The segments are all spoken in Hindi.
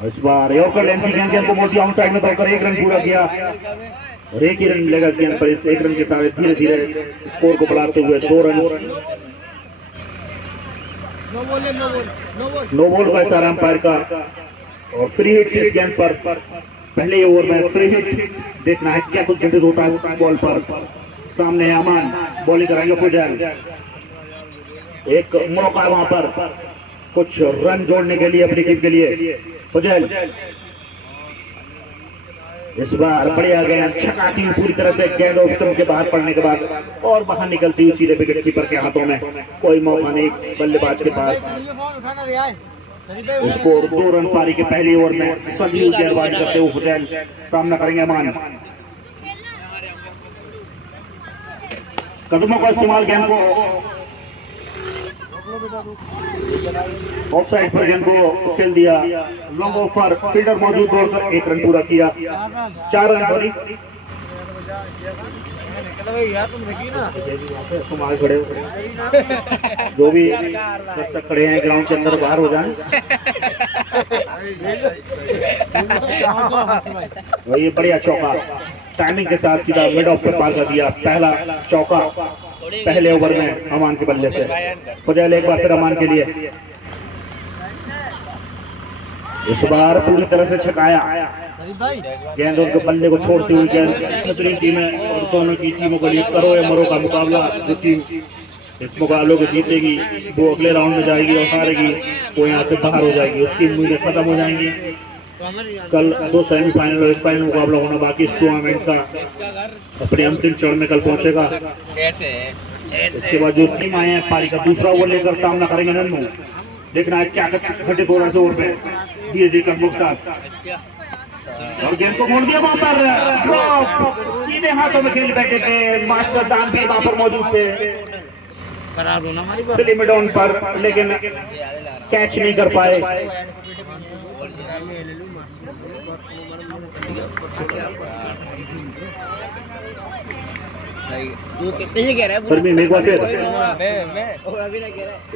इस बार यॉर्कर लेंथ की गेंद को मोटी आउट साइड में तोड़कर 1 रन पूरा किया और 1 ही रन मिलेगा इस गेंद पर। इस 1 रन के साथ धीरे धीरे स्कोर को बढ़ाते हुए 2 रन। नो बॉल का इशारा अंपायर का और फ्री हिट इस गेंद पर। पहले ओवर में फ्री हिट, देखना है क्या कुछ घटित होता है बॉल पर। सामने अमान बॉलिंग कराएंगे फुजैल, एक मौका वहां पर कुछ रन जोड़ने के लिए अपनी टीम के लिए। फुजैल इस बार बढ़िया गेंद छकाती हुई पूरी तरह से गेंद ऑफ स्टंप के बाहर पड़ने के बाद और बाहर निकलती हुई सीधे विकेट कीपर के हाथों में। कोई मौका नहीं बल्लेबाज के पास। स्कोर 2 रन पारी के पहली ओवर में संजीव गेंदबाजी करते हुए फुजैल सामना करेंगे अमान। कदमों का इस्तेमाल गेंद को ऑफ साइड पर गेंद को खेल दिया। लॉन्ग ऑफ पर फील्डर मौजूद दौड़कर 1 रन पूरा किया। 4 रन बनी। तुम्हारे खड़े जो भी दर्शक खड़े हैं ग्राउंड के अंदर बाहर हो जाएं। ये बढ़िया चौका टाइमिंग के साथ सीधा मिड ऑफ पर पार कर दिया। पहला चौका पहले ओवर में अमान के बल्ले से। फुजैल एक बार फिर अमान के लिए, इस बार पूरी तरह से छकाया गेंद उनके बल्ले को छोड़ती हुई गेंद। दूसरी टीमें और दोनों की टीमों के लिए करो या मरो का मुकाबला। जो टीम इस मुकाबले को जीतेगी वो अगले राउंड में जाएगी और हारेगी वो यहाँ से बाहर हो जाएगी। उसकी उम्मीदें खत्म हो जाएंगी। कल 2 सेमीफाइनल और 1 फाइनल मुकाबला होना बाकी इस टूर्नामेंट का अपने अंतिम चरण में कल पहुंचेगा। इसके बाद जो टीम आए हैं पारी का दूसरा ओवर लेकर सामना करेंगे नन्नू। देखना है क्या घटित हो रहा है ओवर में। धीरे धीरे कर साथ और गेंद को मोड़ दिया वहां पर ड्रॉप सीधे हाथों में खेल बैठे थे। मास्टर दान भी वहां पर मौजूद थे लिमिट ऑन पर, लेकिन कैच नहीं कर पाए।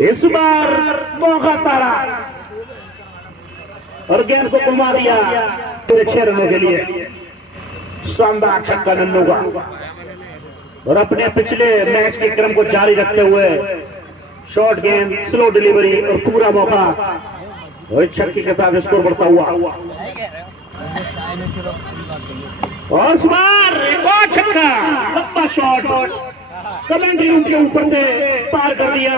इस बार मौका तारा और गेंद को घुमा दिया पूरे 6 रनों के लिए। शानदार छक्का नन्नू का और अपने पिछले मैच के क्रम को जारी रखते हुए शॉर्ट गेंद, स्लो डिलीवरी और पूरा मौका और छक्के के साथ स्कोर बढ़ता हुआ। और इस बार एक और छक्का, लंबा शॉट कमेंट्री रूम के ऊपर से पार कर दिया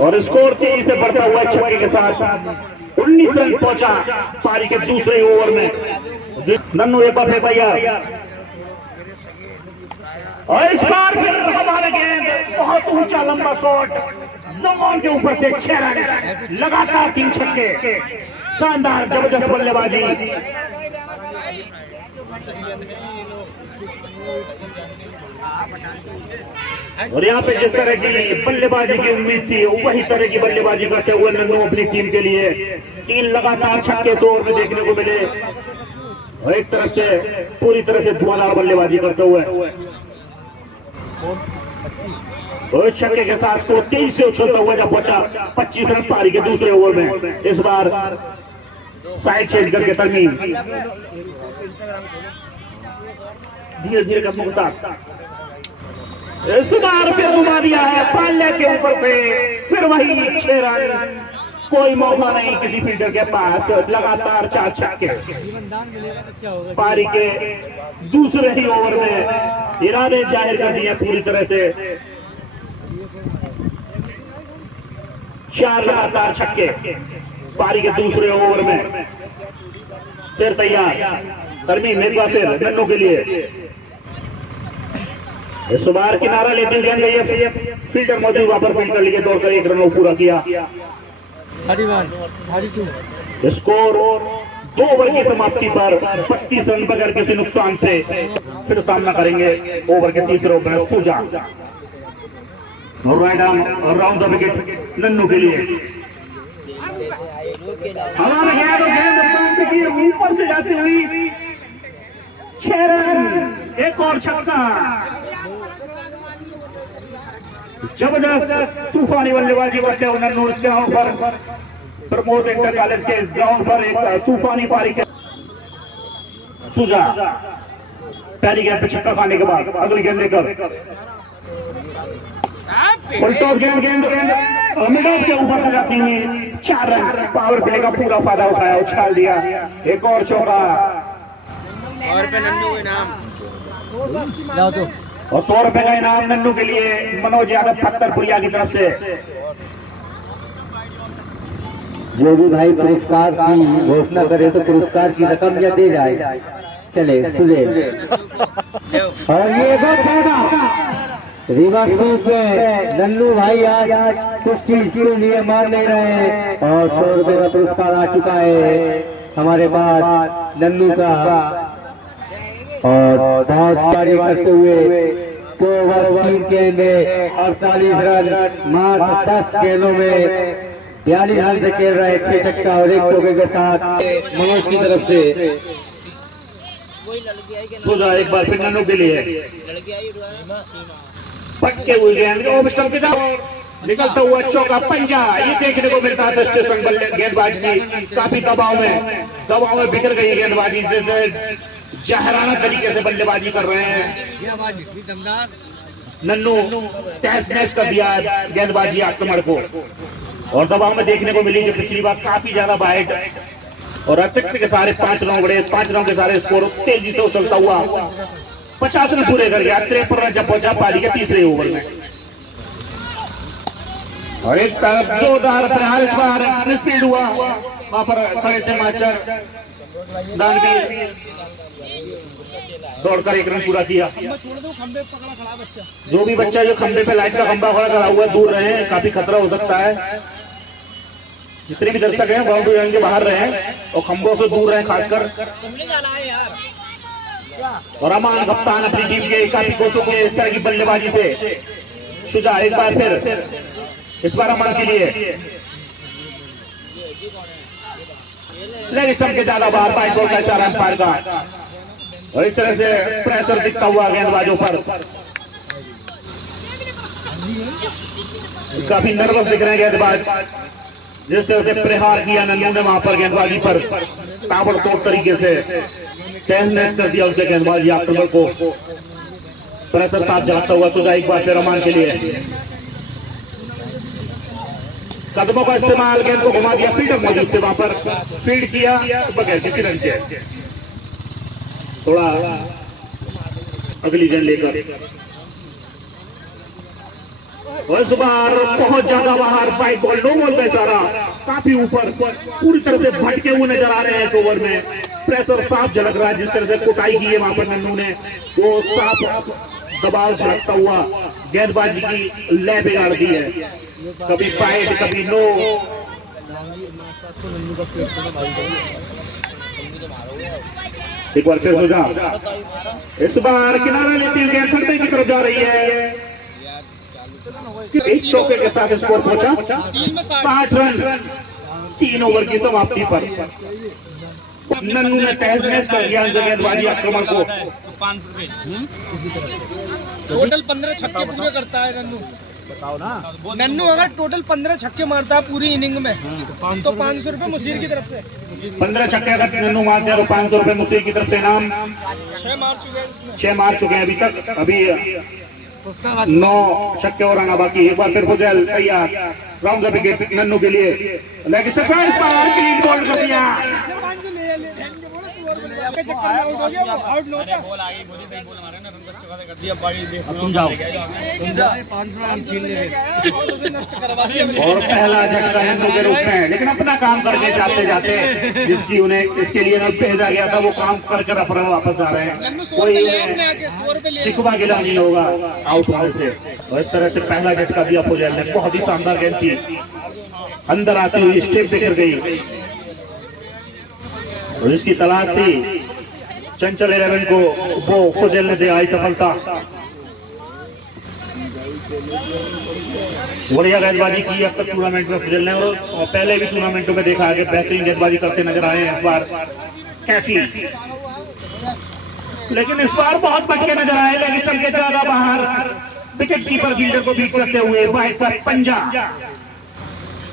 और स्कोर तेजी से बढ़ता हुआ छक्के के साथ 19 रन पहुंचा पारी के दूसरे ओवर में। नन्नू एक बार भैया और इस बार फिर हमारे गेंद बहुत ऊंचा लंबा शॉट नमों के ऊपर से 6 रन, लगातार 3 छक्के। शानदार जबरदस्त बल्लेबाजी। और यहाँ पे जिस तरह की बल्लेबाजी की उम्मीद थी वही तरह की बल्लेबाजी करते हुए नन्नू अपनी टीम के लिए 3 लगातार छक्के इस ओवर में देखने को मिले और एक तरफ से पूरी तरह से धुआंधार बल्लेबाजी करते हुए और छक्के के साथ को तेजी से उछलता हुआ जब पहुंचा 25 रन पारी के दूसरे ओवर में। इस बार साइड चेंज करके तरमीम धीरे धीरे कदमों के साथ इस बार फिर घुमा दिया है पाले के ऊपर से। फिर वही 6 रन, कोई मौका नहीं किसी फील्डर के पास। लगातार 4 छक्के पारी के दूसरे ही ओवर में इरादे जाहिर कर दिए पूरी तरह से। 4 लगातार छक्के पारी के दूसरे ओवर में। फिर तैयार तरमीम एक बार फिर नन्नू के लिए। इस बार किनारा लेती हुई गेंद फील्डर मौजूद वहां पर फील्ड कर लिए, दौड़कर 1 रन पूरा किया। स्कोर 2 ओवर की समाप्ति पर 32 रन बगैर किसी नुकसान थे। फिर सामना करेंगे ओवर के तीसरे ओवर में सुजा और राइट आर्म और राउंड द विकेट नन्नू के लिए। हमारे गेंद ऊपर से जाती हुई 6 रन, एक और छक्का। जबरदस्त तूफानी बल्लेबाजी करते हुए नन्नू इसके ऊपर प्रमोद इंटर कॉलेज के ग्राउंड पर एक तूफानी पारी के सुजा पहली गेंद पे छक्का खाने के बाद अगली गेंद लेकर फुल टॉस गेंद मिड ऑफ के ऊपर से जाती हुई 4 रन। पावर प्ले का पूरा फायदा उठाया, उछाल दिया, एक और चौका और पे नन्नू इनाम और 100 रुपए का इनाम नन्नू के लिए मनोज यादव पत्थरपुरिया की तरफ से। जो भी भाई पुरस्कार की घोषणा करे तो पुरस्कार की रकम या दे जाए। चले सुले और ये रिवर्स स्वीप पे नन्नू भाई आज कुछ चीज के लिए मान नहीं रहे और 100 रुपए का पुरस्कार आ चुका है हमारे पास नन्नू का। और बहुत पारी करते हुए 2 ओवर 3 गेंद 48 रन मात्र 10 गेंदों में 42 रन से खेल रहे 6 छक्का और 1 चौके के साथ मनोज की तरफ से। सुजा एक बार फिर नन्नू के लिए पटके हुए गेंद स्टंप की तरफ निकलता हुआ चौका पंजा। ये देखने को मिलता है स्टेशन गेंदबाज की काफी दबाव में बिखर गई गेंदबाजी, जहराना तरीके से बल्लेबाजी कर रहे हैं नन्नू। तहस नहस कर दिया गेंदबाजी आक्रमण को और दबाव में देखने को मिली जो पिछली बार काफी ज्यादा वाइड और अतिरिक्त के सारे 5 रन बड़े 5 रन के सारे स्कोर तेजी से उछलता हुआ 50 रन पूरे कर गया। 53 रन जब पहुंचा पारी के तीसरे ओवर में और एक तरफ जोरदार प्रहार इस बार स्पीड हुआ वहां पर खड़े थे मास्टर दानवीर दौड़कर 1 रन पूरा किया। जो भी बच्चा जो खंबे पे लाइट का खंबा खड़ा हुआ है दूर रहे, काफी खतरा हो सकता है। जितने भी दर्शक हैं बाउंड्री लाइन के बाहर रहे और खंभों से दूर रहे खासकर। और अमान कप्तान अपनी टीम के काफी कोचों के इस तरह की बल्लेबाजी से। शुजा एक बार फिर इस बार अमान के लिए लेग स्टंप के ज्यादा बाहर वाइड बॉल का इशारा अंपायर का और इस तरह से प्रेशर दिखता हुआ गेंदबाजों पर। काफी नर्वस दिख रहे हैं गेंदबाज, जिस तरह से प्रहार किया नन्नू ने वहां पर गेंदबाजी पर ताबड़तोड़ तरीके से तहस कर दिया उसके गेंदबाजी आक्रमण को। प्रेशर साथ जलाता हुआ सुजा एक बार फिर अमान के लिए कदमों का इस्तेमाल, गेंद को घुमा दिया, फील्डर मौजूद थे वहां पर, फील्ड किया बगैर किसी रन के। थोड़ा अगली गेंद लेकर और इस बार बहुत ज्यादा बाहर वाइड बॉल, नो बॉल का इशारा, काफी ऊपर पूरी तरह से भटके हुए नजर आ रहे हैं इस ओवर में। प्रेशर साफ झलक रहा है, जिस तरह से कुटाई की है वहां पर नन्नू ने, वो साफ दबाव झलकता हुआ गेंदबाजी की लय बिगाड़ दी है। कभी फाइट कभी नो। एक बार फिर सुजा इस बार किनारा लेती हुई गेंद फंडे की तरफ जा रही है। एक चौके के साथ स्कोर पहुंचा 60 रन 3 ओवर की समाप्ति पर। नन्नू ने तहस नहस कर दिया गेंदबाजी आक्रमण को। टोटल 15 छक्के पूरे करता है नन्नू। बताओ ना, नन्नू अगर टोटल 15 छक्के मारता है पूरी इनिंग में तो 500 रुपए मुसीर की तरफ से। 15 छक्के अगर नन्नू मारते हैं तो 500 रुपए मुसीर की तरफ से इनाम। 6 मार चुके हैं, 6 मार चुके हैं अभी तक, अभी 9 छक्के और आना बाकी। एक बार फिर पुजल तैयार, राउंड द विकेट नन्नू के लिए, लेग स्टंप पर क्लीन बॉल कर दिया। तुम जाओ और पहला झटका नन्नू के रूप में, लेकिन अपना काम करके जाते जाते जिसकी उन्हें इसके लिए भेजा गया था वो काम कर अपना वापस आ रहे हैं। कोई शिकवा गिला नहीं होगा आउट होने से। और इस तरह से पहला झटका दिया पुजल ने, बहुत ही शानदार गेंद थी, अंदर आती हुई स्टेप बिखर गई और इसकी तलाश थी चंचल 11 को, वो फुजल ने दिया सफलता। बढ़िया गेंदबाजी की अब तक टूर्नामेंट में फुजल ने, और पहले भी टूर्नामेंटों में देखा है बेहतरीन गेंदबाजी करते नजर आए हैं। इस बार कैफी, लेकिन इस बार बहुत भटके नजर आए, लेकिन चल के ज्यादा बाहर विकेट कीपर फील्डर को बीट करते हुए वाइड पर पंजा।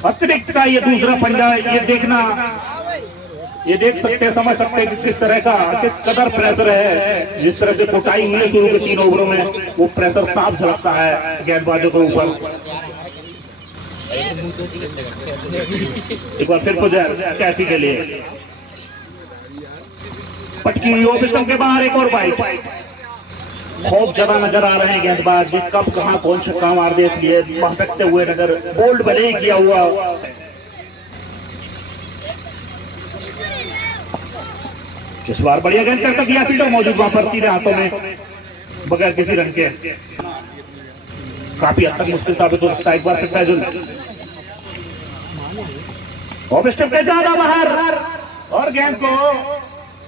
अतिरिक्त का ये दूसरा पंजा, ये देखना, ये देख सकते हैं, समझ सकते हैं कि किस तरह का, किस कदर प्रेशर है। जिस तरह से कुटाई हुई है शुरू के 3 ओवरों में, वो प्रेशर साफ झलकता है गेंदबाजों के ऊपर। एक बार फिर पुजैल कैफी के लिए पटकी हुई ऑफ स्टंप के बाहर, एक और बाइट। खूब ज्यादा नजर आ रहे हैं गेंदबाज कि कब कहां कौन छक्का मार दे, इसलिए महकते हुए नजर, बोल्ड भले ही किया हुआ। इस बार बढ़िया गेंद करता दिया, फील्डर मौजूद वहां पर सीधे हाथों में बगैर किसी रन के। काफी हद तक मुश्किल साबित हो सकता है। एक बार फिर फैजुल ऑफ स्टंप पे ज्यादा बाहर और गेंद को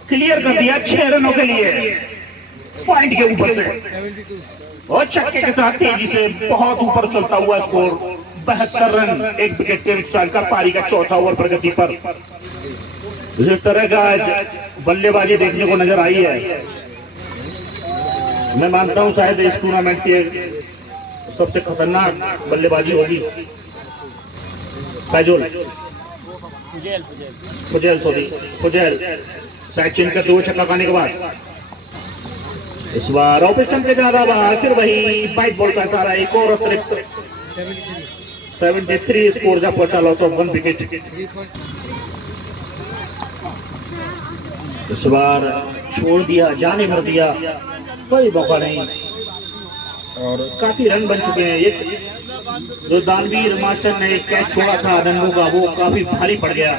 क्लियर कर दिया 6 रनों के लिए पॉइंट के ऊपर से, और छक्के के साथ तेजी से बहुत ऊपर चलता हुआ स्कोर 72 रन, 1 विकेट के नुकसान का। पारी का चौथा ओवर प्रगति पर जिस तरह का आज बल्लेबाजी देखने को नजर आई है, मैं मानता हूं शायद इस टूर्नामेंट की सबसे खतरनाक बल्लेबाजी होगी। फैजुल फुजैल साइड चेंज करते हुए छक्का खाने के बाद इस बार ऑफ स्टंप के ज्यादा बाहर, फिर वही वाइट बॉल का सारा, एक और अतिरिक्त 73 स्कोर जब पहुंचा, लॉस ऑफ 1 विकेट। इस बार छोड़ दिया, जाने भर दिया, कोई मौका नहीं, और काफी रन बन चुके हैं। एक जो दानवीर मास्टर ने एक कैच छोड़ा था नन्नू का, वो काफी भारी पड़ गया।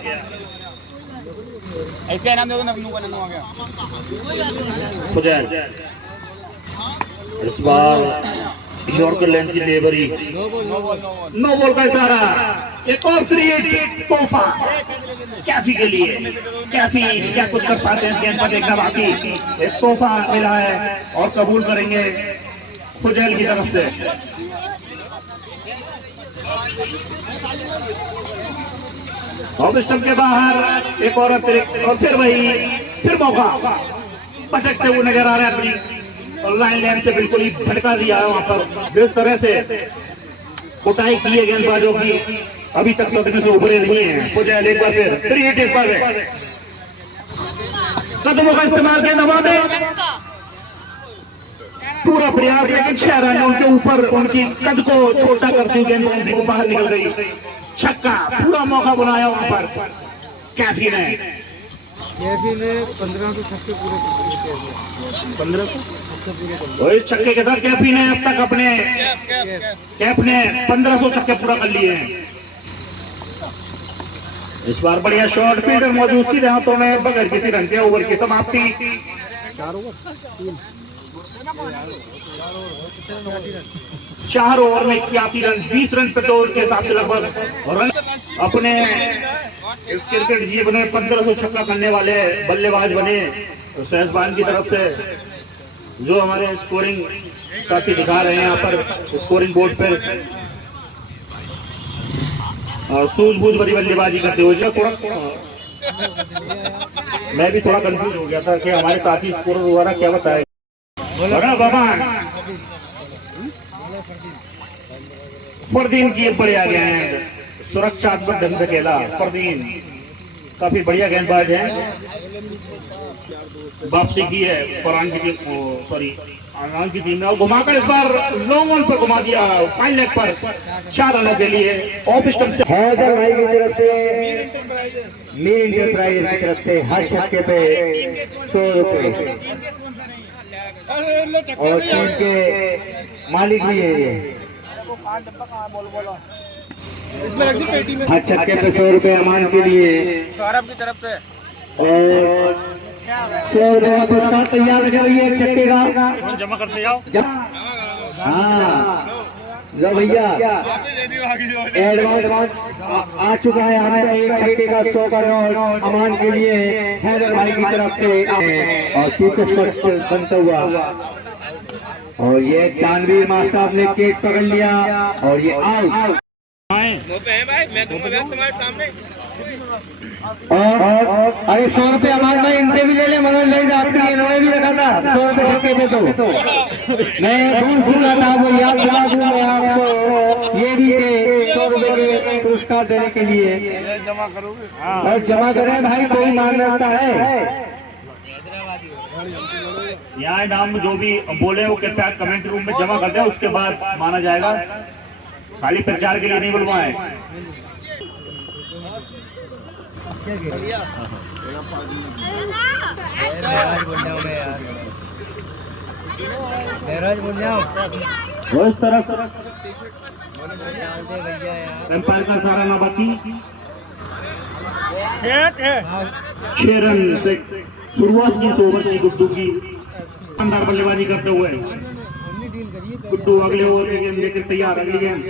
इसका नाम देखो, नन्नू का, नन्नू आ गया। फुजैल इस बार यॉर्कर लैंड की लेबरी, नो बॉल का इशारा, एक और फ्री हिट तोहफा कैफी के लिए। कैफी क्या कुछ कर पाते हैं इस गेंद पर, देखना बाकी। एक तोहफा मिला है और कबूल करेंगे फुजैल की तरफ से। ऑफ स्टंप के बाहर एक और अतिरिक्त, और फिर वही, फिर मौका पटकते हुए नजर आ रहे हैं अपनी लाइन लेन से, बिल्कुल ही भटका दिया है वहां पर। जिस तरह से कुटाई की है गेंदबाजों की, अभी तक सदमे से उभरे नहीं है। फुजैल एक बार फिर फ्री हिट, इस बार कदमों का इस्तेमाल किया, हवा में पूरा प्रयास, लेकिन 6 रन उनके ऊपर, उनकी कद को छोटा करती हुई गेंद बाउंड्री को बाहर निकल गई। छक्का, पूरा मौका बनाया वहां पर कैफी ने। 15 तो छक्के पूरे कर दिए। 15 और इस छक्के के साथ कैफी ने अब तक अपने कैफ ने 1500 छक्के पूरा कर लिए हैं। इस बार बढ़िया शॉट, फील्डर मौजूद, सीधे हाथों में बगैर किसी रन के ओवर की समाप्ति। 4 ओवर में 81 रन, 20 रन प्रति ओवर के हिसाब से लगभग रन अपने इस क्रिकेट जीवन में 1500 छक्का करने वाले बल्लेबाज बने। तो सहजबान की तरफ से जो हमारे स्कोरिंग साथी दिखा रहे हैं यहाँ पर स्कोरिंग बोर्ड पर, और सूझबूझ भरी बल्लेबाजी करते हुए, थोड़ा मैं भी थोड़ा कंफ्यूज हो गया था कि हमारे साथी स्कोर वगैरह क्या बताए। फरदीन की बड़े आ गए हैं, सुरक्षात्मक ढंग से खेला फरदीन, काफी बढ़िया गेंदबाज है। वापसी की है फरहान की टीम, सॉरी आनंद की टीम ने, और घुमाकर इस बार लॉन्ग ऑन पर घुमा दिया, फाइन लेग पर 4 रनों के लिए। ऑफ स्टंप से हैदर भाई की तरफ से, मीर इंटरप्राइज की तरफ से हर छक्के पे 100 रुपए, और टीम के मालिक भी है ये। हर छक्के पे 100 रुपए अमान के लिए सौरभ की तरफ से, और 100 रुपए का पुरस्कार तैयार कर रही है छक्के का, जमा करते जाओ। हाँ जो भैया एडवांस आ चुका है हमें, एक छक्के का 100 का नोट अमान के लिए हैदर भाई की तरफ से, और टीचर्स बनता हुआ, और ये दानवीर मास्टर ने केक पकड़ लिया, और ये आउट। भाई मैं तुम्हारे सामने, और अरे 100 रुपए अमान भाई इनसे भी ले ले, मगर ले जा, आपके इन्होंने भी रखा था 100 रुपए छक्के पे। तो मैं भूल रहा था, वो याद दिला दूं मैं आपको, ये भी 100 रुपए के पुरस्कार देने के लिए जमा करोगे? और जमा करें भाई, कोई मान रखता है। यहाँ नाम जो भी बोले वो कृपया कमेंट रूम में जमा कर दें, उसके बाद माना जाएगा। खाली प्रचार के लिए नहीं बुलवाए। वो इस तरह से एम्पायर का सारा ना बाकी 6 रन से शुरुआत की इस ओवर की गुड्डू की शानदार बल्लेबाजी करते हुए गुड्डू अगले ओवर के गेंद लेकर तैयार। अगली गेंद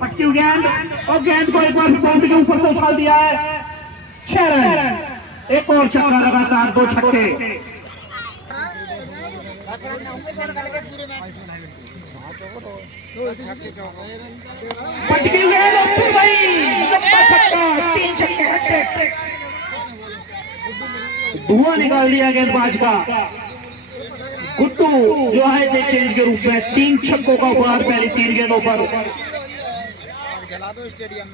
पट्टी गेंद और गेंद को एक बार बाउंड्री के ऊपर से उछाल दिया है। 6 रन, एक और छक्का लगातार, 2 छक्के। पटकी गेंद और फिर वही लंबा छक्का, 3 छक्के। धुआं निकाल दिया गेंदबाज का। गुड्डू जो है चेंज के रूप में 3 छक्कों का उपहार पहली 3 गेंदों पर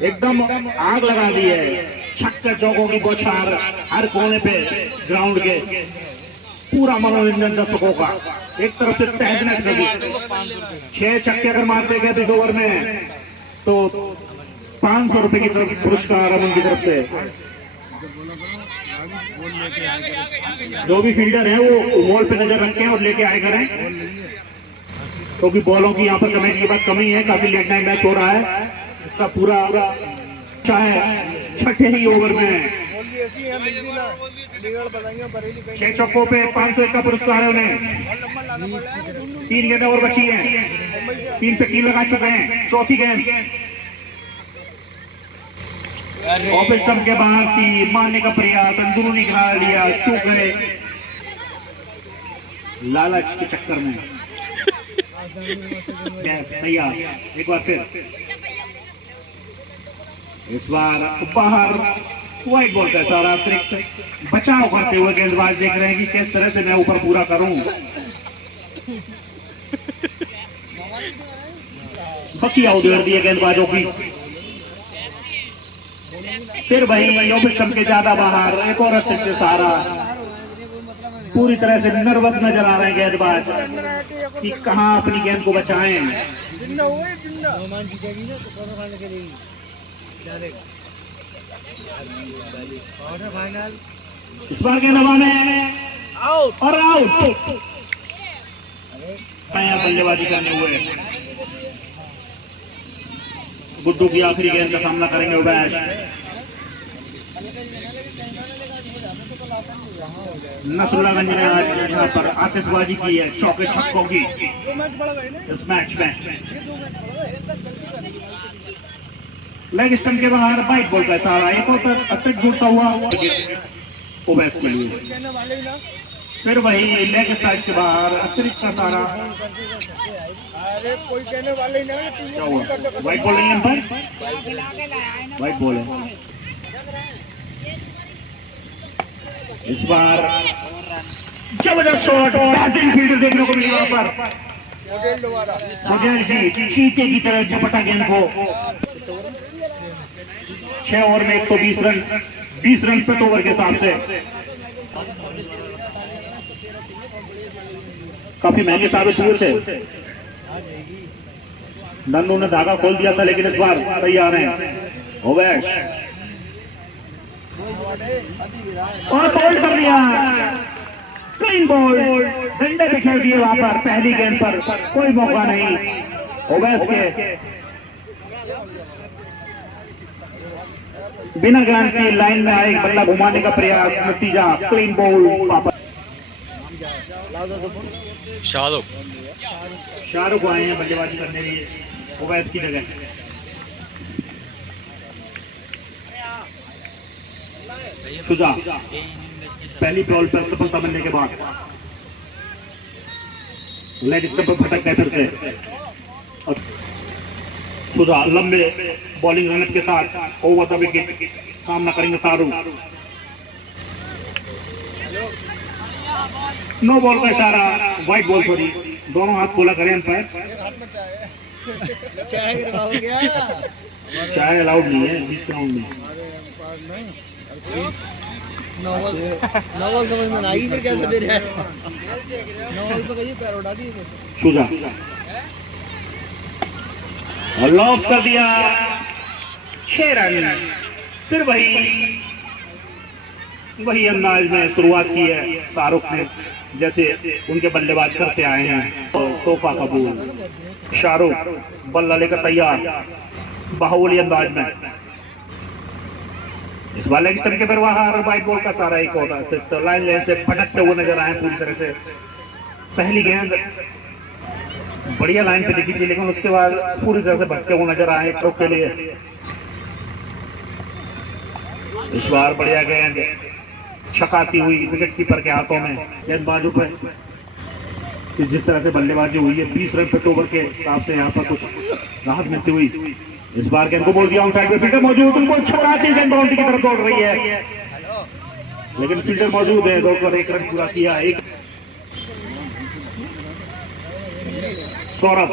एकदम आग लगा दी है। छक्के चौकों की बौछार हर कोने पे ग्राउंड के, पूरा मनोरंजन दर्शकों का। एक तरफ से तहजनस लगी। 6 छक्के अगर मारते गए इस ओवर में तो 500 रुपए की तरफ पुरस्कार अमन की तरफ से। जो भी फील्डर है वो बॉल पे नजर रखें और लेके आए करें, क्योंकि बॉलों की यहाँ पर कमेटी के पास कमी है। काफी लेट नाइट मैच हो रहा है। इसका पूरा चाहे छठे ही ओवर में 6 चौकों पे 501 का पुरस्कार है उन्हें। 3 गेंदें और बची हैं, 3 पे 3 लगा चुके हैं। चौथी गेंद ऑफ स्टंप के बाहर थी, मारने का प्रयास, अंदरूनी निकाल लिया, चूक गए लालच के चक्कर में। तैयार, एक बार फिर इस बार बाहर व्हाइट बॉल का सारा अतिरिक्त बचाव करते हुए गेंदबाज देख रहे हैं कि किस तरह से मैं ऊपर पूरा करूं। बकिया उधेड़ दिए गेंदबाजों की। फिर वही ऑफ स्टंप के ज्यादा बाहर, एक और अतिरिक्त सारा। पूरी तरह से नर्वस नजर आ रहे हैं गेंदबाज कि कहां अपनी गेंद को बचाएं। इस बार गेंद हवा में और आउट। बल्लेबाजी करने हुए गुड्डू की आखिरी गेंद का सामना करेंगे उबैश। नसरुल्लाहगंज ने आज यहाँ पर आतिशबाजी की है, चौके छक्कों की इस मैच में। लेग स्टंप के बाहर व्हाइट बॉल का सहारा, एक और अटक जुड़ता हुआ उबैश के लिए। फिर वही लेग साइड के बाहर अतिरिक्त का सहारा। क्या हुआ? व्हाइट बॉल नहीं पर व्हाइट बॉल है। इस बार जबरदस्त शॉट, बैटिंग फील्ड देखने को मिली वहां पर। मुझे चीते की तरह झपटा गेंद को। 6 ओवर में 120 रन, 20 रन प्रति ओवर के हिसाब से काफी महंगे साबित हुए थे। नन्नू ने धागा खोल दिया था, लेकिन इस बार तैयार हैं उबैश और बॉल कर दिया। क्लीन बॉल, डंडे पे खेल दिए वहां पर। पहली गेंद पर कोई मौका नहीं उबैश के। बिना गेंद की लाइन में आए बल्ला घुमाने का प्रयास, नतीजा क्लीन बॉल वापस। शाहरुख आए हैं बल्लेबाजी करने के लिए उबैश की जगह। शुजा पहली बॉल पर सफलता मिलने के बाद लेग स्टंप पर भटक गए फिर से। शुजा लंबे बॉलिंग रनअप के साथ ओवर द विकेट सामना करेंगे शाहरुख। नो बॉल का इशारा, व्हाइट बॉल सॉरी, दोनों हाथ खोला करें अंपायर। चाय अलाउड नहीं है बीच ग्राउंड में। नॉवल समझ में आई फिर कैसे दे रहा है नॉवल तो कहिए पैर उड़ा दिए शुजा और लॉक कर दिया 6 रन। फिर वही अंदाज में शुरुआत की है शाहरुख ने जैसे उनके बल्लेबाज करते आए हैं। तोहफा कबूल शाहरुख बल्ला लेकर तैयार बाहुबली अंदाज में। इस बार लेग स्टंप के पर बाहर वाइट बॉल का सारा एक होता तो लाइन लेन से भटकते हुए नजर आए पूरी तरह से। पहली गेंद बढ़िया लाइन पे दिखी थी लेकिन उसके बाद पूरी तरह से भटकते हुए नजर आए थ्रो के लिए। इस बार बढ़िया गेंद छकाती हुई विकेट कीपर के हाथों में। गेंदबाजों पर जिस तरह से बल्लेबाजी हुई है 20 रन प्रति ओवर के हिसाब से यहाँ पर कुछ राहत मिलती हुई। इस बार गेंद को बोल दिया ऑन साइड पे फील्डर मौजूद उनको छकाती गेंद बाउंड्री की तरफ दौड़ रही है लेकिन फील्डर मौजूद है दौड़कर 1 रन पूरा किया। एक सौरभ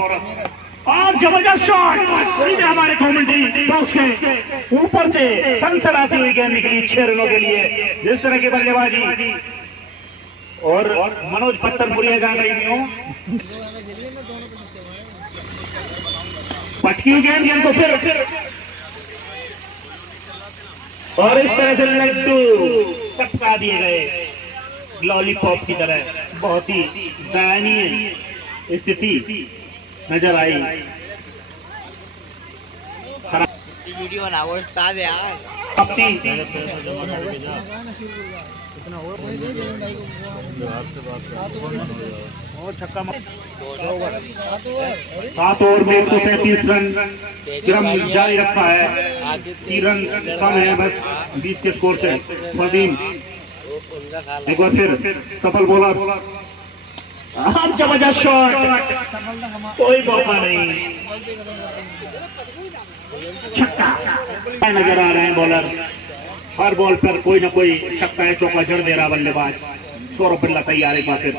और जबरदस्त शॉट सीधे हमारे कमेंट्री बॉक्स के ऊपर से सनसनाती हुई गेंद निकली 6 रनों के लिए। जिस तरह की बल्लेबाजी और मनोज पत्तनपुरी जहाँ गई हो पटकी हुई गेंद को फिर और इस तरह से लड्डू टपका दिए गए लॉलीपॉप की तरह। बहुत ही दयनीय स्थिति नजर आई। वीडियो बनाओ उस्ताद यार। और छक्का 7 ओवर में 137 रन क्रम जारी रखा है। 3 रन कम है बस 20 के स्कोर से। फरदीन एक बार फिर सफल बॉलर जबरदस्त शॉट कोई मौका नहीं छक्का नजर आ रहे हैं बॉलर। हर बॉल पर कोई ना कोई छक्का है चौका जड़ दे रहा बल्लेबाज। सौरभ बिल्ला तैयार एक बार फिर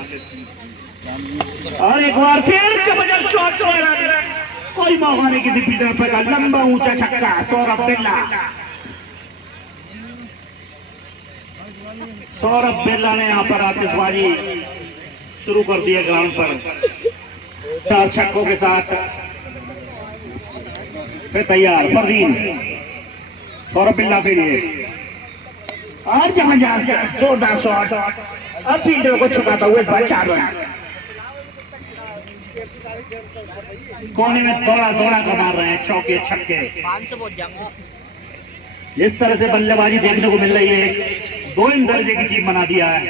और एक बार फिर जबरदस्त शॉट कोई मौका नहीं किसी फील्डर पर का लंबा ऊंचा छक्का। सौरभ बिल्ला ने यहाँ पर आतिशबाजी शुरू कर दिया ग्राउंड पर 4 छक्कों के साथ। फिर तैयार फरदीन सौरभ बिल्ला के लिए और जबरदस्त का जोरदार शॉट और फील्डर को छुपाता हुए 4 रन। कोने में दौड़ा कर मार रहे हैं चौके छक्के। 500 बहुत जाम। इस तरह से बल्लेबाजी देखने को मिल रही है। 2 दर्जे की टीम बना दिया है।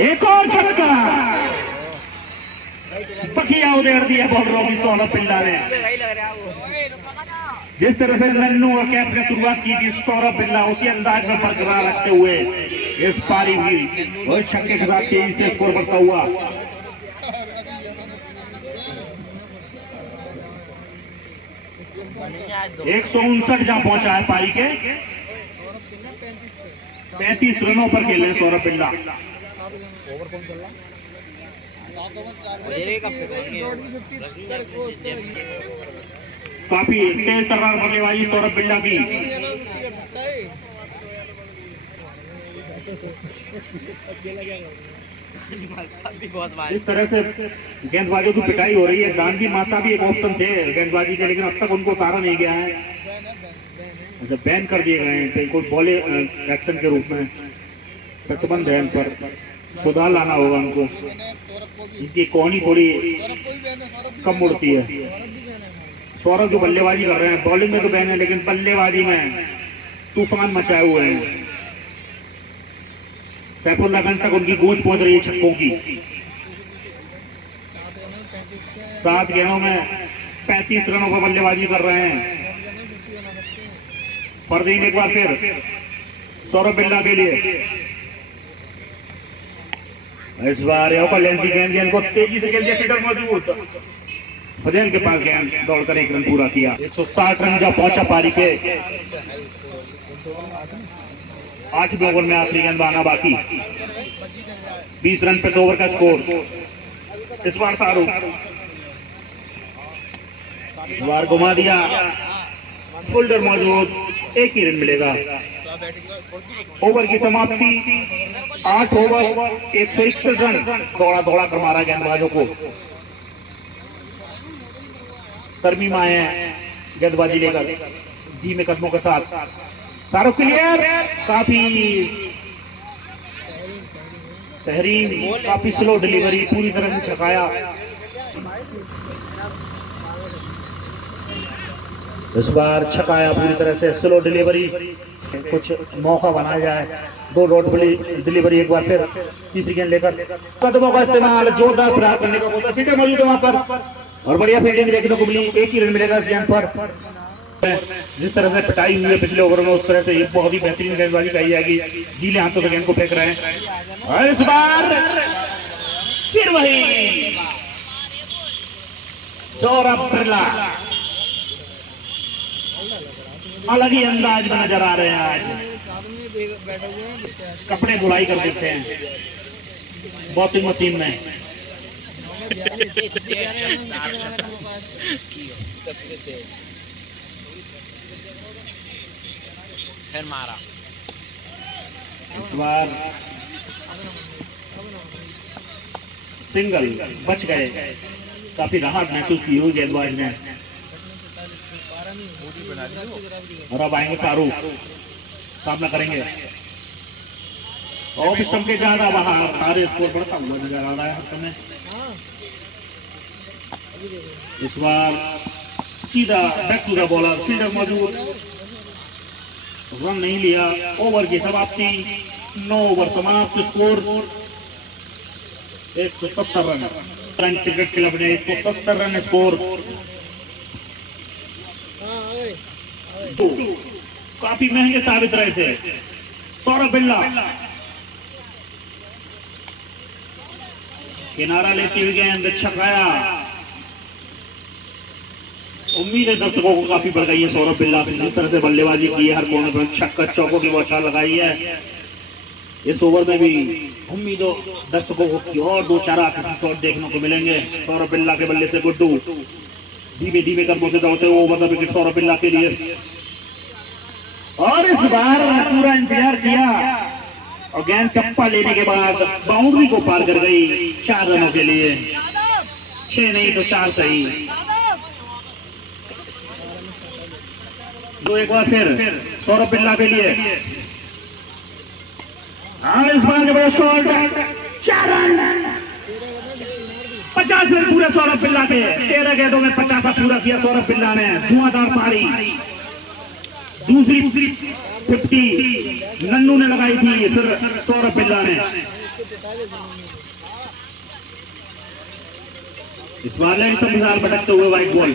एक और छक्का बखिया उधेड़ दिया बॉलरों की सौरभ बिल्ला ने। जिस तरह से नन्नू और कैप ने शुरुआत की थी सौरभ बिल्ला उसी अंदाज में बरकरार रखते हुए इस पारी भी और छक्के के साथ तेजी से स्कोर बढ़ता हुआ। एक 159 जहां पहुंचा है पारी के 35 रनों पर खेले सौरभ बिल्ला। काफी तेज तर्रार बल्लेबाजी सौरभ बिल्ला की। इस तरह से गेंदबाजों की पिटाई हो रही है। गांधी मासा भी एक ऑप्शन थे गेंदबाजी के लेकिन अब तक उनको उतारा नहीं गया है। अच्छा बैन कर दिए गए हैं कोई बॉले एक्शन के रूप में प्रतिबंध है इन पर। सुधार लाना होगा उनको। इनकी कोहनी थोड़ी कम मुड़ती है। सौरभ जो बल्लेबाजी कर रहे हैं बॉलिंग में तो बैन है लेकिन बल्लेबाजी में तूफान मचाए हुए हैं। सैफुल्लागंज तक उनकी गूंज पहुंच रही है छक्कों की। 7 गेंदों में 35 रनों पर बल्लेबाजी कर रहे हैं। फरदीन एक बार फिर सौरभ बिल्ला के लिए इस बार लेंथी गेंद को तेजी से खेल फील्डर मौजूद फजैल के पास गेंद दौड़कर 1 रन पूरा किया। 160 रन जब पहुंचा पारी के 8वें ओवर में आखिरी गेंद आना बाकी। 20 रन पे 2 ओवर का स्कोर। इस बार शाहरुख, इस बार घुमा दिया, फोल्डर मौजूद, एक ही रन मिलेगा। ओवर की समाप्ति 8 ओवर 161 रन। दौड़ा दौड़ा कर मारा गेंदबाजों को। तरमीम आए हैं गेंदबाजी लेकर धीमे कदमों के साथ। शाहरुख क्लियर, काफी तहरीम, काफी स्लो डिलीवरी, पूरी तरह से छकाया। इस बार छकाया पूरी तरह से, स्लो डिलीवरी, कुछ मौका बनाया जाए। 2 डॉट डिलीवरी एक बार फिर, तीसरी गेंद लेकर कदमों का इस्तेमाल, जोरदार प्रहार करने का मौका, फील्डर मौजूद है वहां पर और बढ़िया फील्डिंग देखने को मिली। एक ही रन मिलेगा इस गेंद पर। जिस तरह से पिटाई हुई है पिछले ओवर में, उस तरह से एक बहुत ही बेहतरीन गेंदबाजी कही जाएगी। गीले हाथों से गेंद को फेंक रहे हैं और इस बार फिर वही सौरभ बिरला अलग ही अंदाज में नजर आ रहे हैं। आज कपड़े धुलाई कर देते हैं वॉशिंग मशीन में। फिर मारा इस बार सिंगल, बच गए। काफी राहत महसूस की हुई गेंदबाज ने। और अब आएंगे शाहरुख, सामना करेंगे। ऑफ स्टंप के ज्यादा बाहर, सारे स्कोर बढ़ता हुआ नजर आ रहा है हर समय। इस बार सीधा back to the bowler, fielder मौजूद, रन नहीं लिया। ओवर की समाप्ति 9 ओवर समाप्त, स्कोर 170 रन। क्रिकेट क्लब ने 170 रन स्कोर। काफी महंगे साबित रहे थे। सौरभ बिरला किनारा लेती हुई गेंद, छकाया। उम्मीद है दर्शकों को काफी बढ़ गई है सौरभ बिरला से। जिस तरह से बल्लेबाजी की है, हर कोने पर छक्का चौकों की बौछार लगाई है। इस ओवर में भी उम्मीदों दर्शकों को की और 2-4 आकर्षक शॉट देखने को मिलेंगे। सौरभ बिरला के बल्ले से गुड्डू धीमे धीमे कदमों से दौड़ते हुए ओवर का विकेट सौरभ बिरला के लिए। और इस बार पूरा इंतजार किया और गेंद टप्पा लेने के बाद बाउंड्री को पार कर गई 4 रनों के लिए। 6 नहीं तो 4 सही। तो एक बार फिर सौरभ बिरला के लिए। और इस बार जब शॉट 4 रन, 50 रन पूरे सौरभ बिरला के। 13 गेंदों में 50 पूरा किया सौरभ बिरला ने। धुआंधार पारी। दूसरी 50 नन्नू ने लगाई थी, फिर सौरभ बिरला ने। इस बार लेग स्टंप के साथ भटकते हुए वाइट बॉल।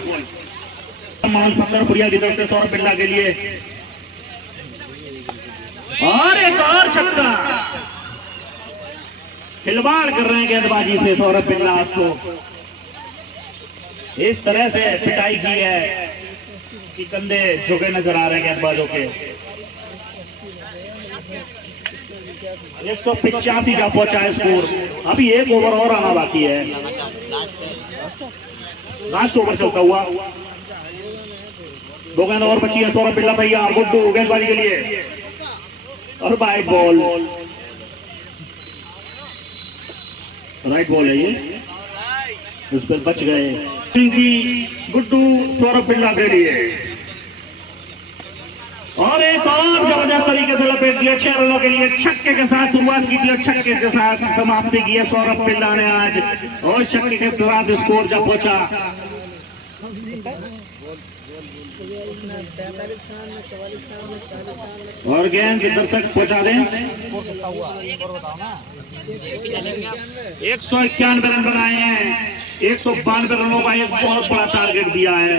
मनोज पत्थरपुरिया की तरफ से सौरभ बिरला के लिए। और एक और छक्का। खिलवाड़ कर रहे हैं गेंदबाजी से सौरभ बिरला। को इस तरह से पिटाई की है कि कंधे झुके नजर आ रहे हैं गेंदबाजों के। 185 जा पहुंचा है स्कोर। अभी 1 ओवर और आना बाकी है। लास्ट ओवर चलता हुआ। 2 गेंद और बची है। सौरभ बिरला भैया गुड्डू गेंदबाजी के लिए और वाइट बॉल। राइट बॉल है ये, उस पर बच गए। गुड्डू सौरभ बिरला के लिए। और एक और जबरदस्त तरीके से लपेट दिया 6 रनों के लिए। छक्के के साथ शुरुआत की थी और छक्के के साथ समाप्ति की है सौरभ बिरला ने आज। और छक्के के साथ स्कोर जब पहुंचा। और गेंद के दर्शक पहुंचा दें। 191 रन बनाए हैं। 192 रनों का एक बहुत बड़ा टारगेट दिया है।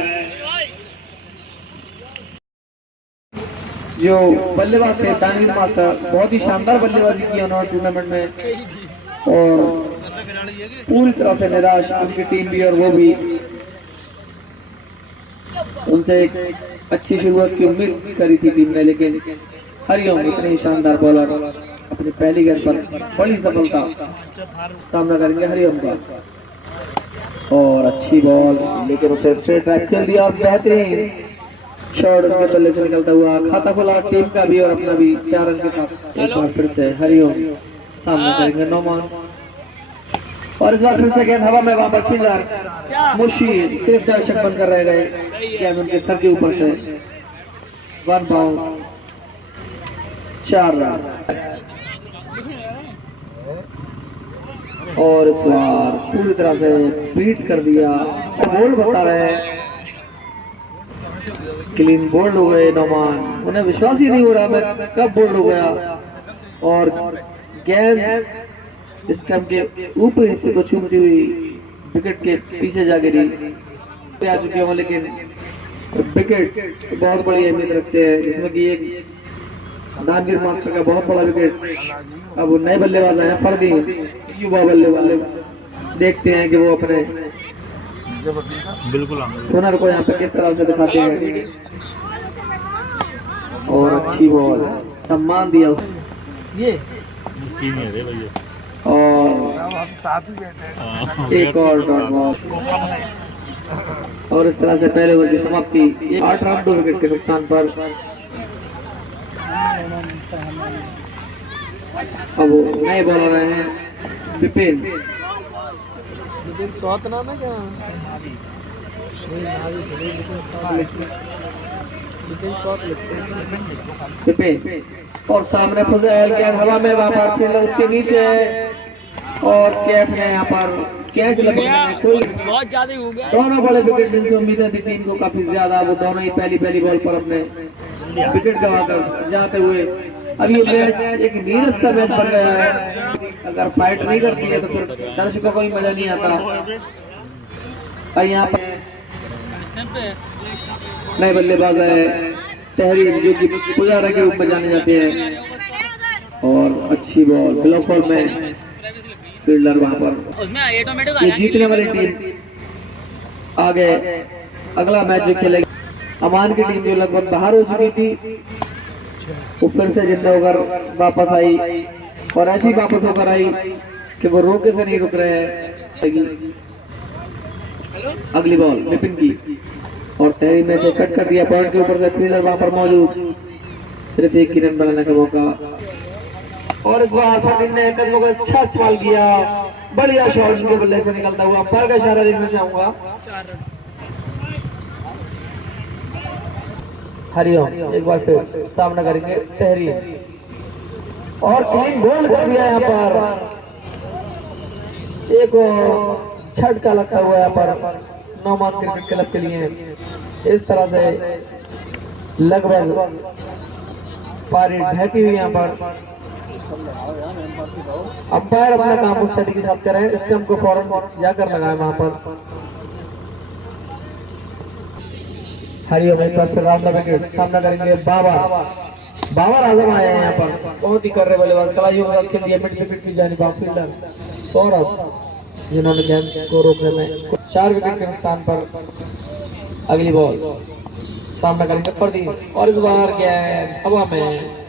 जो बल्लेबाज थे तानवीर मास्टर, बहुत ही शानदार बल्लेबाजी की उन्होंने टूर्नामेंट में और पूरी तरह से निराश उनकी टीम भी और वो भी। उनसे एक अच्छी शुरुआत की उम्मीद करी थी टीम ने, लेकिन हरिओम इतने शानदार बॉलर अपनी पहली गेंद पर बड़ी सफलता सामना करेंगे हरिओम का। और अच्छी बॉल, लेकिन उसे स्ट्रेट ड्राइव खेल दिया और बेहतरीन शॉट उनके बल्ले से निकलता हुआ। खाता खुला टीम का भी और अपना भी 4 रन के साथ। एक बार फिर से हरिओम सामने करेंगे नौमान, और इस बार फिर से गेंद हवा में, वहां पर फील्डर मुशीर सिर्फ दर्शक बनकर रह गए। गेंद उनके सर के ऊपर से 1 बाउंस, 4 रन। और इस बार पूरी तरह से बीट कर दिया और बोल्ड बता रहे हैं, क्लीन बोल्ड हो गए नौमान। उन्हें विश्वास ही नहीं हो रहा मैं कब बोल्ड हो गया, और गेंद स्टंप के ऊपर हिस्से को चूमती हुई विकेट के पीछे जा गिरी। आ चुके हैं, लेकिन विकेट बहुत बड़ी अहमियत रखते हैं, जिसमें कि एक दानवीर मास्टर का बहुत बड़ा विकेट। अब वो नए बल्लेबाज आए फर्दी युवा बल्लेबाज, देखते हैं कि वो अपने बिल्कुल हुनर को यहाँ पे किस तरह से दिखाते हैं। और अच्छी बॉल, सम्मान दिया उसे, ये सीनियर है भैया, और साथ ही बैठे। एक और डॉट बॉल, और इस तरह से पहले ओवर की समाप्ति। 8 रन 2 विकेट के नुकसान पर। अब वो नए बॉलर आए हैं विपिन। स्वात नाम है क्या? विपिन, और सामने फुजैल गेंद हवा में, वहां पर फील्डर उसके नीचे है, और कैप ने यहाँ पर कैच लगाने कोई बहुत ज्यादा हो गया। दोनों बड़े विकेट जिनसे उम्मीदें थी टीम को काफी ज्यादा, वो दोनों ही पहली बॉल पर अपने विकेट गंवाकर जाते हुए। अब ये मैच एक नीरस सा मैच बन गया है। अगर फाइट नहीं करती है तो फिर दर्शकों को भी मजा नहीं आता। और यहाँ पर नए बल्लेबाज है तहरीर, जो कि पुजारा के रूप में जाने जाते हैं, और अच्छी बॉल ब्लॉक बॉल में फील्डर वहां पर। ये जीतने वाली टीम आगे अगला मैच जो खेलेगी। अमान की टीम जो लगभग बाहर हो चुकी थी, वो फिर से जिंदा होकर वापस आई, और ऐसी वापस होकर आई कि वो रोके से नहीं रुक रहे हैं। अगली बॉल विपिन की, और तहरी में से कट कर दिया पॉइंट के ऊपर से। फील्डर वहां पर मौजूद, सिर्फ 1 ही रन बनाने का मौका, और इस बार फटीन ने कदमों का अच्छा इस्तेमाल किया। बढ़िया शॉट उनके बल्ले से निकलता हुआ। पर का इशारा देखना चाहूंगा। हरिओम एक बार फिर सामना करेंगे तहरीर, और क्लीन बोल्ड कर दिया यहाँ पर। एक छटका लगता हुआ यहाँ पर नौमान क्रिकेट क्लब के लिए। इस तरह से लगभग पारी ढहती हुई यहाँ पर। अंपायर अपना काम मुस्तैदी के साथ करें, स्टंप को फौरन जाकर लगाए वहां पर। हरिओम एक बार फिर राउंड विकेट, सामना करेंगे बाबर आजम आए हैं यहाँ पर। बहुत ही कर रहे बल्लेबाज, कलाइयों के साथ खेल दिया मिड विकेट की जानिब फील्डर सौरभ, जिन्होंने गेंद को रोकने में 4 विकेट के नुकसान पर। अगली बॉल सामना करेंगे फरदीन, और इस बार गेंद हवा में।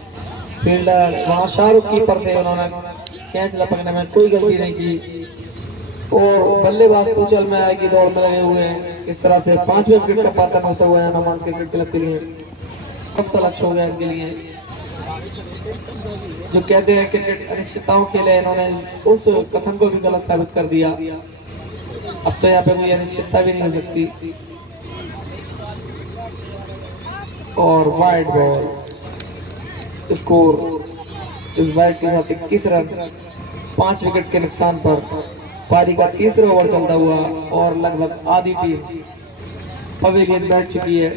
फील्डर वहां शाहरुख कीपर थे, उन्होंने कैच लपकने में कोई गलती नहीं की, और बल्लेबाज कुचल में आएगी, दौड़ में लगे हुए हैं। इस तरह से 5वें विकेट का पतन होता हुआ है नौमान क्रिकेट क्लब के लिए। सबसे लक्ष्य हो गया इनके लिए। जो कहते हैं क्रिकेट अनिश्चितताओं के लिए, इन्होंने उस कथन को भी गलत साबित कर दिया। अब तो यहाँ पे कोई अनिश्चितता भी नहीं हो सकती। और वाइड बॉल, स्कोर इस वाइड के साथ 21 रन 5 विकेट के नुकसान पर। पारी का तीसरा ओवर चलता हुआ, और लगभग आधी टीम पवेलियन बैठ चुकी है।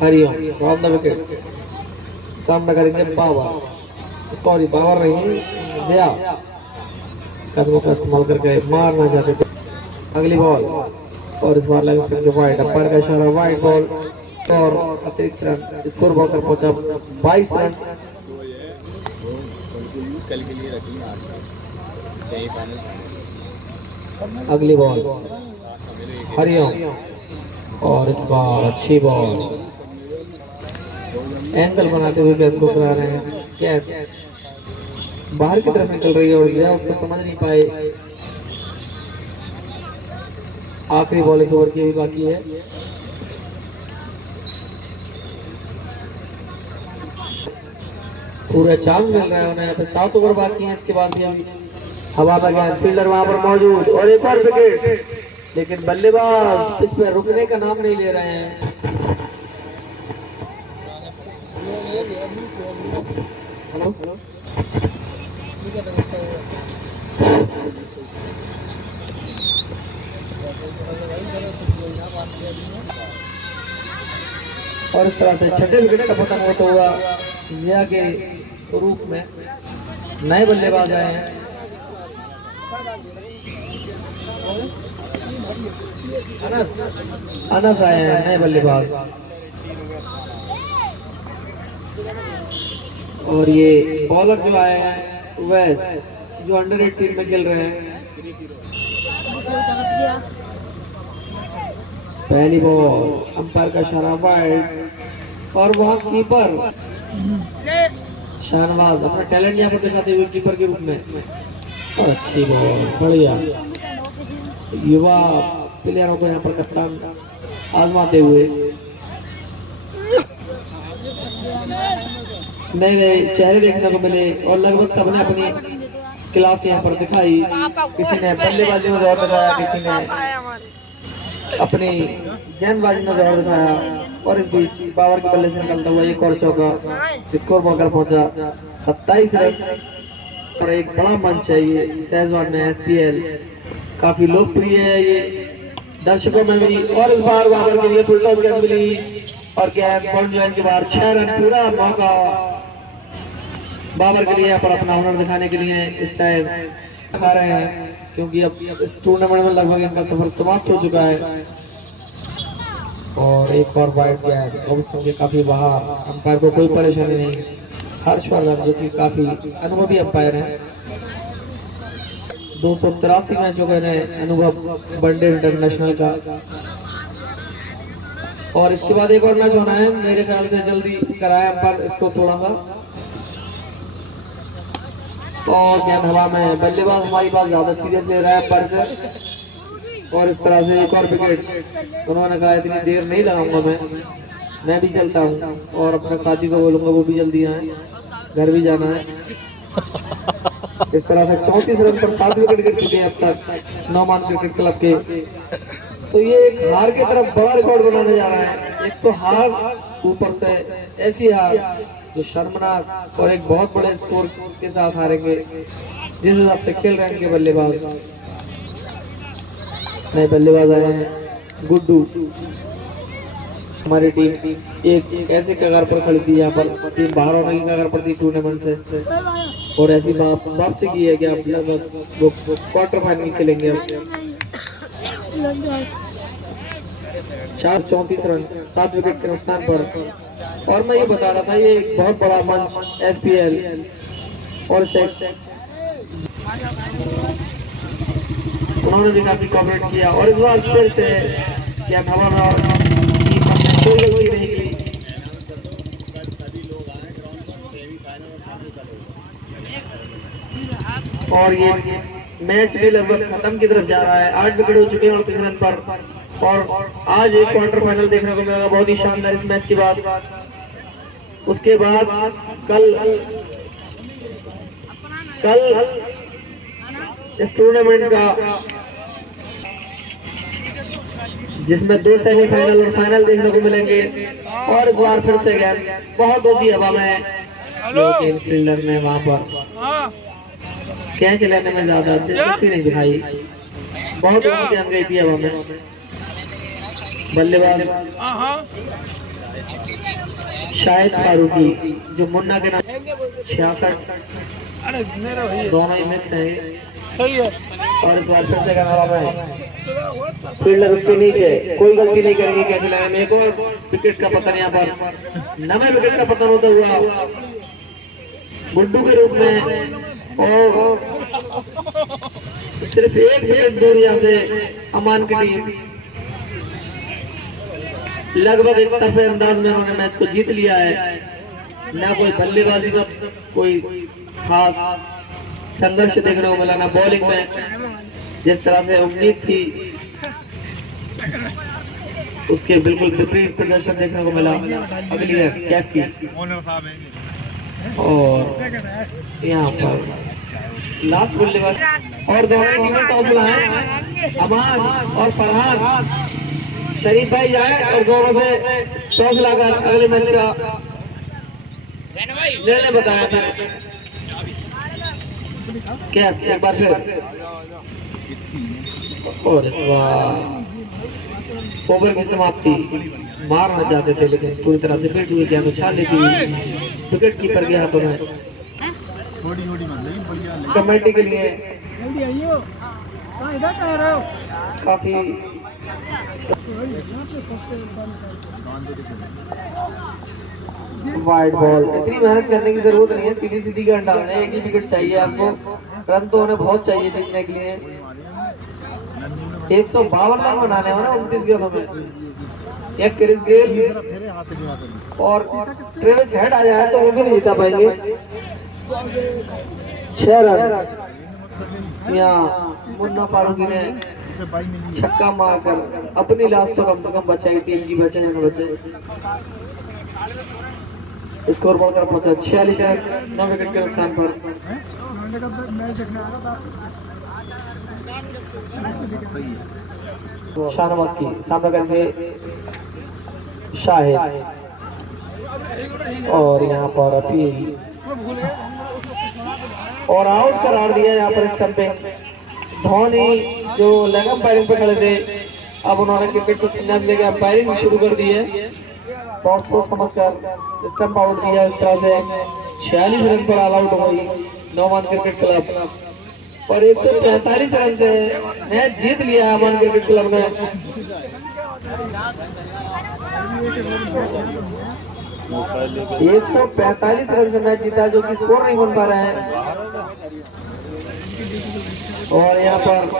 हरिओम राउंड द विकेट, सामना करेंगे बाबर नहीं जिया, कदमों का इस्तेमाल करके मारना चाहते थे। अगली बॉल, और इस बार लगे सिंह वाइड, अंपायर का इशारा वाइड बॉल, और अतिरिक्त रन। स्कोर बोर्ड पर पहुंचा 22 रन। कल के लिए रखी अगली बॉल हरिओम, और इस बार अच्छी बॉल, एंगल बनाते हुए गेंद को करा रहे हैं कैच। बाहर की तरफ निकल रही है और जया उसको समझ नहीं पाए। आखिरी बॉल इस ओवर की भी बाकी है। पूरा चांस मिल रहा है उन्हें। यहाँ पे 7 ओवर बाकी हैं। इसके बाद भी अभी हवा में गया फील्डर वहां पर मौजूद और एक और विकेट, लेकिन बल्लेबाज पिच पे रुकने का नाम नहीं ले रहे हैं। हेलो और इस तरह से छठे विकेट का पतन होता हुआ जिया के रूप में नए बल्लेबाज आए हैं। अनस आए हैं नए बल्लेबाज। और ये बॉलर जो आए हैं वैस जो अंडर 18 में खेल रहे हैं। पहली बॉल अंपायर का इशारा वाइड और वहां कीपर शाहनवाज अपना टैलेंट यहाँ पर दिखाते हुए कीपर के रूप में। अच्छी बॉल, बढ़िया युवा प्लेयरों को यहाँ पर कप्तान आजमाते हुए। नए नए चेहरे देखने को मिले और लगभग सबने अपनी क्लास यहाँ पर दिखाई। किसी ने बल्लेबाजी में जोर दिखाया, किसी ने अपनी गेंदबाजी में जोर दिखाया और इस बीच बाबर के बल्ले से निकलता हुआ एक और चौका स्कोर पर पहुंचा 27 रन। और एक बड़ा मंच है ये शेजवान में SPL, काफी लोकप्रिय है ये दर्शकों में भी। और इस बार बाबर के लिए फुल टॉस गेंद मिली और गेंद पॉइंट लाइन के बाहर 6 रन। पूरा मौका बाबर के लिए यहाँ पर अपना हुनर दिखाने के लिए इस टाइम खा रहे हैं, क्योंकि अब इस टूर्नामेंट में लगभग इनका सफर समाप्त हो चुका है। और एक और वाइड गेंद अवसर काफी बाहर, अंपायर को कोई परेशानी नहीं। हर्षवर्धन जो कि काफी अनुभवी अंपायर हैं, 283 मैचों का अनुभव वनडे इंटरनेशनल का। और इसके बाद एक और मैच होना है, मेरे ख्याल से जल्दी कराया अंपायर इसको थोड़ा सा। और गेंद हवा में, बल्लेबाज हमारी बात ज्यादा सीरियस ले रहा है अंपायर से। और इस तरह से एक और विकेट। उन्होंने कहा इतनी देर नहीं लगाऊंगा मैं भी चलता हूँ और अपने साथी को बोलूंगा वो भी जल्दी आए, घर भी जाना है। इस तरह से 34 रन पर 7 विकेट गिर चुके हैं अब तक नौमान क्रिकेट क्लब के। तो ये एक हार की तरफ बड़ा रिकॉर्ड बनाने जा रहा है। एक तो हार, ऊपर से ऐसी हार जो शर्मनाक और एक बहुत बड़े स्कोर के साथ हारेंगे जिस हिसाब से खेल रहे हैं इनके बल्लेबाज। नए बल्लेबाज आए हैं गुड्डू। हमारी टीम एक ऐसे कगार पर खड़ी थी, यहाँ पर टीम बाहर होने की कगार पर थी टूर्नामेंट से, और ऐसी वापसी की है कि आप लगभग वो क्वार्टर फाइनल खेलेंगे। 34 रन 7 विकेट के नुकसान पर। और मैं ये बता रहा था ये एक बहुत बड़ा मंच SPL और उन्होंने भी काफी कॉपरेट किया। और इस बार फिर से क्या हवा में और कोई गलती नहीं की। और ये मैच भी लगभग खत्म की तरफ जा रहा है। 8 विकेट हो चुके हैं 29 रन पर। और आज एक क्वार्टर फाइनल देखने को मिलेगा बहुत ही शानदार इस मैच के बाद। उसके बाद कल इस टूर्नामेंट का जिसमें 2 सेमीफाइनल और फाइनल देखने को मिलेंगे। और इस बार फिर से गया बहुत ऊंची हवा में, लेकिन फील्डर ने वहां पर कैच लेने में ज्यादा दिलचस्पी नहीं दिखाई। बहुत ऊंची गेंद गई थी हवा में। बल्लेबाज शाहिद फारूकी जो मुन्ना के नाम 66, दोनों ही मिक्स हैं। और इस बार फिर से हवा में, फील्डर उसके नीचे, कोई गलती नहीं करेंगे कैच लेने में। एक और विकेट का पतन, यहाँ पर 9वें विकेट का पतन होता हुआ गुड्डू के रूप में। और सिर्फ 1 विकेट दूर यहाँ से अमान की टीम लगभग एक तरफे अंदाज में उन्होंने मैच को जीत लिया है। न कोई बल्लेबाजी का कोई खास संघर्ष देखने को मिला ना बॉलिंग में जिस तरह से उम्मीद थी उसके बिल्कुल विपरीत प्रदर्शन देखने को मिला। अगली है कैप की और यहाँ पर लास्ट बल्लेबाज और दोनों टीमें टॉस है अमान और फरहान। शरीफ भाई जाए और दोनों से टॉस लाकर अगले मैच का लेने बताया था। क्या एक बार फिर और इस बार ओवर की समाप्ति मारना चाहते थे लेकिन पूरी तरह से फिट हुई क्या तो छाली थी विकेट कीपर के हाथों में। कमेटी के लिए काफी वाइड बॉल, इतनी मेहनत करने की जरूरत नहीं है, सीधी सीधी गन डालना है। एक ही विकेट चाहिए आपको, रन तो उन्हें बहुत चाहिए जीतने के लिए। 152 रन बनाने हो ना 29 गेंदों में। एक क्रिस गेल और ट्रेविस हेड आ जाए तो वो भी नहीं जीता पाएंगे। 6 रन यहाँ मुन्ना फारूकी ने छक्का मारकर अपनी लाश तो कम से कम बचाई, टीम की बचे या न बचे। स्कोर बढ़कर पहुंचा 46 रन 9 विकेट के नुकसान पर। शाहनवाज की सामना करेंगे शाहिद और यहाँ पर अपील और आउट करार दिया यहाँ पर स्टंपिंग। धोनी जो लेग अंपायरिंग पे खड़े थे अब उन्होंने क्रिकेट से संन्यास लेकर अंपायरिंग शुरू कर दी है। टॉस को समझकर स्टंप आउट दिया। इस तरह से 46 रन पर ऑल आउट हो गई नौमान क्रिकेट क्लब और 145 रन से मैच जीत लिया अमान क्रिकेट क्लब ने। 145 रन से मैच जीता जो कि स्कोर नहीं बन पा रहे हैं। और यहाँ पर